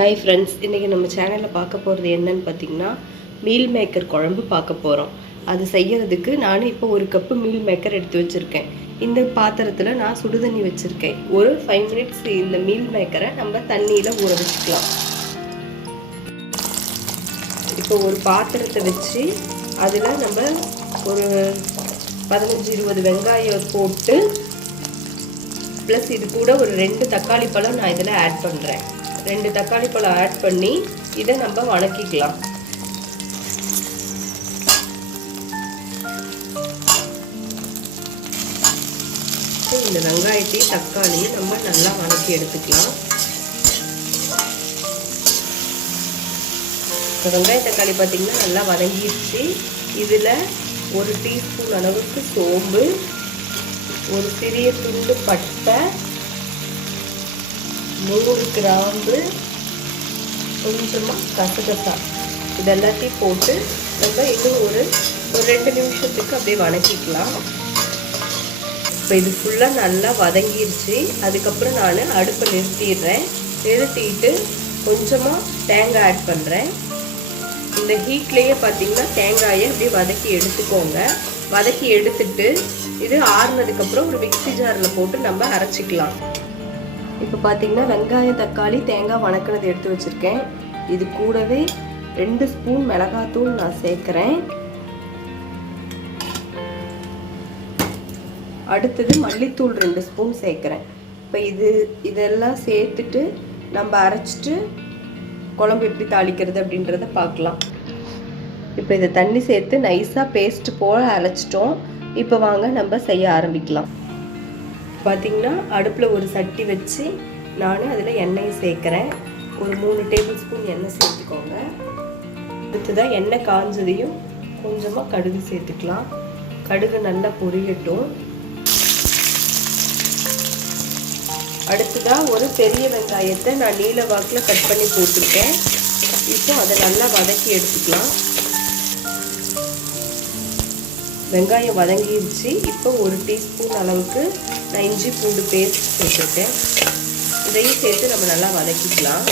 Hi friends, இன்றைக்கி நம்ம சேனலில் பார்க்க போகிறது என்னன்னு பார்த்தீங்கன்னா மீல் மேக்கர் குழம்பு பார்க்க போகிறோம். அது செய்கிறதுக்கு நான் இப்போ ஒரு கப்பு மீல் மேக்கர் எடுத்து வச்சுருக்கேன். இந்த பாத்திரத்தில் நான் சுடுதண்ணி வச்சுருக்கேன். ஒரு 5 மினிட்ஸ் இந்த மீல் மேக்கரை நம்ம தண்ணியில் ஊற வச்சுக்கலாம். இப்போ ஒரு பாத்திரத்தை வச்சு அதில் நம்ம ஒரு 15-20 வெங்காயம் போட்டு ப்ளஸ் இது கூட ஒரு 2 தக்காளி பழம் நான் இதில் ஆட் பண்ணுறேன். 2 தக்காளி பழம் ஆட் பண்ணி இதை நம்ம வதக்கிக்கலாம். இந்த வெங்காயத்தையும் தக்காளியும் நம்ம நல்லா வதக்கி எடுத்துக்கலாம். இப்போ வெங்காய தக்காளி பார்த்திங்கன்னா நல்லா வதங்கிடுச்சு. இதில் 1 டீஸ்பூன் அளவுக்கு சோம்பு, ஒரு சிறிய துண்டு பட்டை, 3 கிராம்பு, கொஞ்சமாக கசகசா இதெல்லாத்தையும் போட்டு நம்ம இன்னும் ஒரு 2 நிமிஷத்துக்கு அப்படியே வதக்கிக்கலாம். இப்போ இது ஃபுல்லாக நல்லா வதங்கிடுச்சு. அதுக்கப்புறம் நான் அடுப்பை நிறுத்திடுறேன். நிறுத்திட்டு கொஞ்சமாக தேங்காய் ஆட் பண்ணுறேன். இந்த ஹீட்லேயே பார்த்தீங்கன்னா தேங்காயை அப்படியே வதக்கி எடுத்துக்கோங்க. வதக்கி எடுத்துட்டு இது ஆறுனதுக்கப்புறம் ஒரு மிக்ஸி ஜாரில் போட்டு நம்ம அரைச்சிக்கலாம். இப்போ பார்த்தீங்கன்னா வெங்காயம் தக்காளி தேங்காய் வதக்கினது எடுத்து வச்சுருக்கேன். இது கூடவே 2 ஸ்பூன் மிளகாத்தூள் நான் சேர்க்குறேன். அடுத்தது மல்லித்தூள் 2 ஸ்பூன் சேர்க்குறேன். இப்போ இதெல்லாம் சேர்த்துட்டு நம்ம அரைச்சிட்டு குழம்பு எப்படி தாளிக்கிறது அப்படின்றத பார்க்கலாம். இப்போ இதை தண்ணி சேர்த்து நைஸாக பேஸ்ட்டு போல் அரைச்சிட்டோம். இப்போ வாங்க நம்ம செய்ய ஆரம்பிக்கலாம். பார்த்திங்கன்னா அடுப்பில் ஒரு சட்டி வச்சு நான் அதில் எண்ணெயை சேர்க்குறேன். ஒரு 3 டேபிள் ஸ்பூன் எண்ணெய் சேர்த்துக்கோங்க. அடுத்ததான் எண்ணெய் காஞ்சதையும் கொஞ்சமாக கடுகு சேர்த்துக்கலாம். கடுகு நல்லா பொரியட்டும். அடுத்ததாக ஒரு பெரிய வெங்காயத்தை நான் நீல வாக்கில் கட் பண்ணி போட்டுருக்கேன். இப்போ அதை நல்லா வதக்கி எடுத்துக்கலாம். வெங்காயம் வதங்கிடுச்சு. இப்போ 1 டீஸ்பூன் அளவுக்கு நான் இஞ்சி பூண்டு பேஸ்ட் சேர்த்துருக்கேன். இதையும் சேர்த்து நம்ம நல்லா வதக்கிக்கலாம்.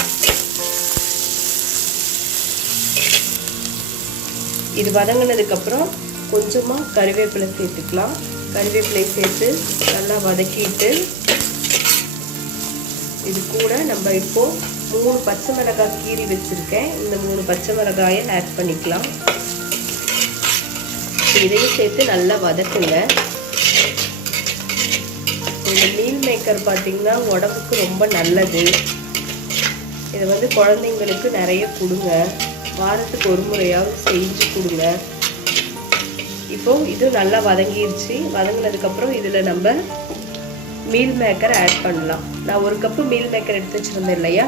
இது வதங்கினதுக்கப்புறம் கொஞ்சமாக கறிவேப்பிலை சேர்த்துக்கலாம். கறிவேப்பிலை சேர்த்து நல்லா வதக்கிட்டு இது கூட நம்ம இப்போது 3 பச்சை மிளகாய் கீறி வச்சுருக்கேன். இந்த 3 பச்சை மிளகாயை ஆட் பண்ணிக்கலாம். இதையும் சேர்த்து நல்லா வதக்குங்க. இந்த மீல் மேக்கர் பார்த்திங்கன்னா உடம்புக்கு ரொம்ப நல்லது. இதை குழந்தைங்களுக்கு நிறைய கொடுங்க. வாரத்துக்கு ஒரு முறையாவது செஞ்சு கொடுங்க. இப்போது இது நல்லா வதங்கிடுச்சு. வதங்கினதுக்கப்புறம் இதில் நம்ம மீல் மேக்கர் ஆட் பண்ணலாம். நான் 1 கப்பு மீல் மேக்கர் எடுத்து வச்சுருந்தேன் இல்லையா,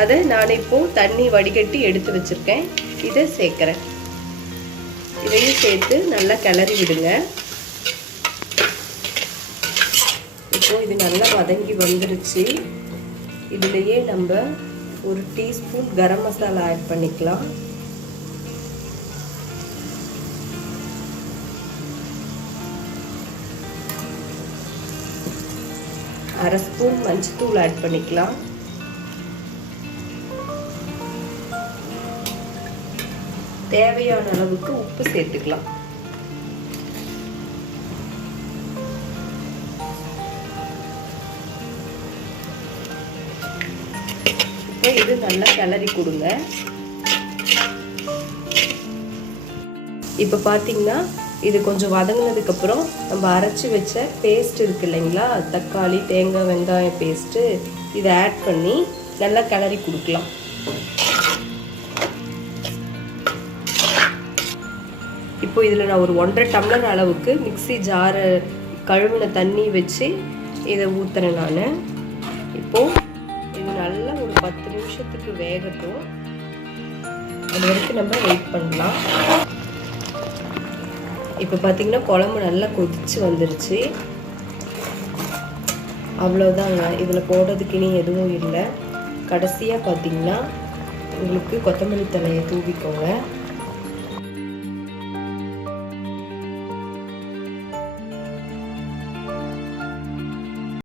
அதை நான் இப்போது தண்ணி வடிகட்டி எடுத்து வச்சுருக்கேன். இதை சேர்க்குறேன். இதையும் சேர்த்து நல்லா கிளறி விடுங்க. இப்போது இது நல்லா வதங்கி வந்துருச்சு. இதுலேயே நம்ம 1 டீஸ்பூன் கரம் மசாலா ஆட் பண்ணிக்கலாம். அரை ஸ்பூன் மஞ்சத்தூள் ஆட் பண்ணிக்கலாம். தேவையான அளவுக்கு உப்பு சேர்த்துக்கலாம். இப்போ இது நல்லா கிளறி கொடுங்க. இப்போ பார்த்தீங்கன்னா இது கொஞ்சம் வதங்கினதுக்கப்புறம் நம்ம அரைச்சி வச்ச பேஸ்ட் இருக்குது இல்லைங்களா, தக்காளி தேங்காய் வெங்காயம் பேஸ்ட்டு, இதை ஆட் பண்ணி நல்லா கிளறி கொடுக்கலாம். இப்போ இதில் நான் ஒரு 1.5 டம்ளர் அளவுக்கு மிக்ஸி ஜாரை கழுவின தண்ணி வச்சு இதை ஊற்றுறேன் நான். இப்போது இது நல்லா ஒரு 10 நிமிஷத்துக்கு வேகட்டும். அது வரைக்கும் நம்ம வெயிட் பண்ணலாம். இப்போ பார்த்திங்கன்னா குழம்பு நல்லா கொதிச்சு வந்துருச்சு. அவ்வளோதாங்க. இதில் போடுறதுக்கு இனி எதுவும் இல்லை. கடைசியாக பார்த்திங்கன்னா உங்களுக்கு கொத்தமல்லி தழையை தூவிக்கோங்க.